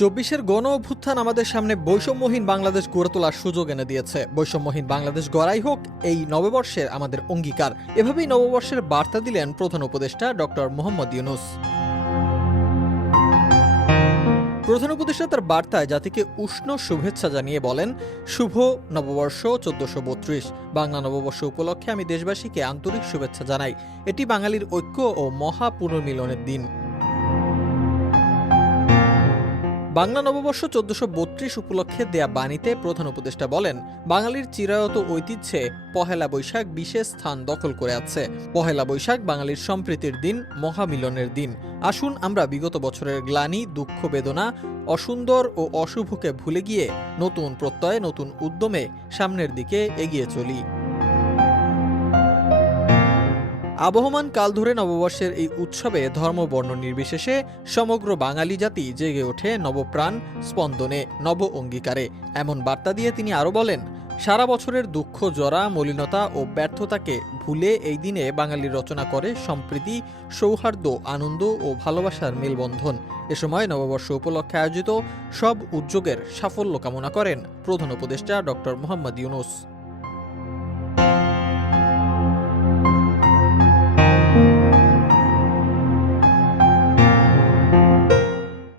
২৪-এর গণ অভ্যুত্থান আমাদের সামনে বৈষম্যহীন বাংলাদেশ গড়ে তোলার সুযোগ এনে দিয়েছে। বৈষম্যহীন বাংলাদেশ গড়াই হোক এই নববর্ষের আমাদের অঙ্গীকার। এভাবেই নববর্ষের বার্তা দিলেন প্রধান উপদেষ্টা ডক্টর মোহাম্মদ ইউনূস। প্রধান উপদেষ্টা তার বার্তায় জাতিকে উষ্ণ শুভেচ্ছা জানিয়ে বলেন, শুভ নববর্ষ ১৪৩২। বাংলা নববর্ষ উপলক্ষে আমি দেশবাসীকে আন্তরিক শুভেচ্ছা জানাই। এটি বাঙালির ঐক্য ও মহা পুনর্মিলনের দিন। বাংলা নববর্ষ ১৪৩২ উপলক্ষে দেয়া বাণীতে প্রধান উপদেষ্টা বলেন, বাঙালির চিরায়ত ঐতিহ্যে পহেলা বৈশাখ বিশেষ স্থান দখল করে আছে। পহেলা বৈশাখ বাঙালির সম্প্রীতির দিন, মহামিলনের দিন। আসুন আমরা বিগত বছরের গ্লানি, দুঃখ, বেদনা, অসুন্দর ও অশুভকে ভুলে গিয়ে নতুন প্রত্যয়ে, নতুন উদ্যমে সামনের দিকে এগিয়ে চলি। আবহমান কাল ধরে নববর্ষের এই উৎসবে ধর্ম বর্ণ নির্বিশেষে সমগ্র বাঙালি জাতি জেগে ওঠে নবপ্রাণ স্পন্দনে, নব অঙ্গীকারে। এমন বার্তা দিয়ে তিনি আরও বলেন, সারা বছরের দুঃখ, জরা, মলিনতা ও ব্যর্থতাকে ভুলে এই দিনে বাঙালি রচনা করে সম্প্রীতি, সৌহার্দ্য, আনন্দ ও ভালোবাসার মেলবন্ধন। এ সময় নববর্ষ উপলক্ষে আয়োজিত সব উদ্যোগের সাফল্য কামনা করেন প্রধান উপদেষ্টা ডক্টর মোহাম্মদ ইউনূস।